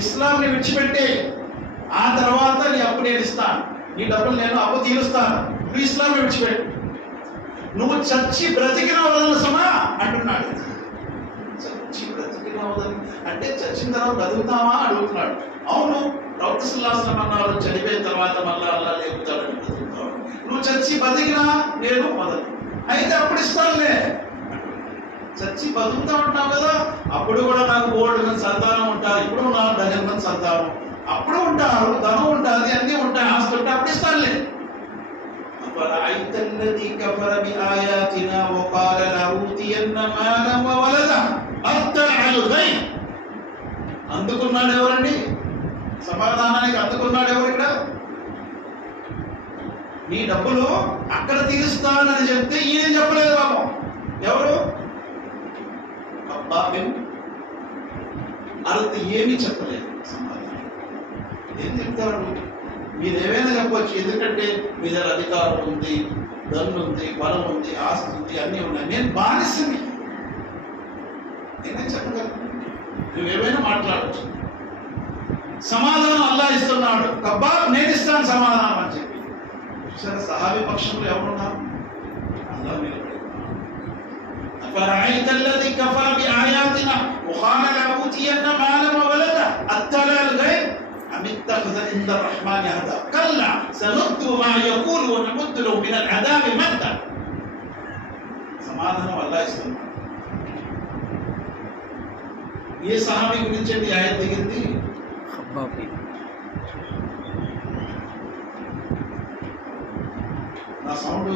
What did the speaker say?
ఇస్లాంని విడిచిపెట్టే, ఆ తర్వాత నీ అప్పు నేను ఇస్తాను, నీ డబ్బులు నేను అప్పు తీరుస్తాను, నువ్వు ఇస్లాంని విడిచిపెట్టు. నువ్వు చచ్చి బ్రతికిన వదలను సమా అంటున్నాడు. చచ్చి బ్రతికిన వదలు అంటే చచ్చిన తర్వాత బతుకుతామా అడుగుతున్నాడు. అవును, ప్రవక్త సల్లల్లాహు అలైహి వసల్లం అన్నారు, చనిపోయిన తర్వాత మళ్ళా అల్లాహ్ లేపుతాడని బతుకుతావు. నువ్వు చచ్చి బతికినా నేను వదలను, అయితే అప్పుడు ఇస్తానులే. చచ్చి బతుకుతా ఉంటావు కదా, అప్పుడు కూడా నాకు బోల్డ్ సంతానం ఉంటారు, ఇప్పుడు నాకు డజన్ మంది సంతానం, అప్పుడు ఉంటారు, ధనం ఉంటుంది, అన్నీ ఉంటాయి, ఆస్తి ఉంటే అప్పుడు ఇస్తానులే. అందుకున్నాడు ఎవరండి? సమాధానానికి అందుకున్నాడు ఎవరు? ఇక్కడ నీ డబ్బులు అక్కడ తీరుస్తానని చెప్తే ఈయన చెప్పలేదు పాపం. ఎవరు? అర్థ ఏమీ చెప్పలేదు సమాధానం. ఏం చెప్తారు? మీరు ఏమైనా చెప్పవచ్చు, ఎందుకంటే మీ దగ్గర అధికారం ఉంది, ధనం ఉంది, బలం ఉంది, ఆస్తి ఉంది, అన్నీ ఉన్నాయి, నేను బానిసని, నేనే చెప్పగలను, నువ్వేమైనా మాట్లాడచ్చు. సమాధానం అల్లాహ్ ఇస్తున్నాడు, కబ్బాబ్ నేను ఇస్తాను సమాధానం అని చెప్పి. సరే, సహాబీ పక్షంలో ఎవరున్నారు? అల్లాహ్ నిలబడి. أفرأيت الذي كفر بآياتنا وقال لأوتين مالا وولدا أطلع الغيب أم اتخذ عند الرحمن عهدا كلا سنكتب ما يقول ونمد له من العذاب مدا. సమాధానం అల్లాహ్ ఇస్తున్నాడు. ఏ సహాబీ గురించి ఈ ఆయత్ దిగింది? ఖబ్బాబీ. నా సౌండ్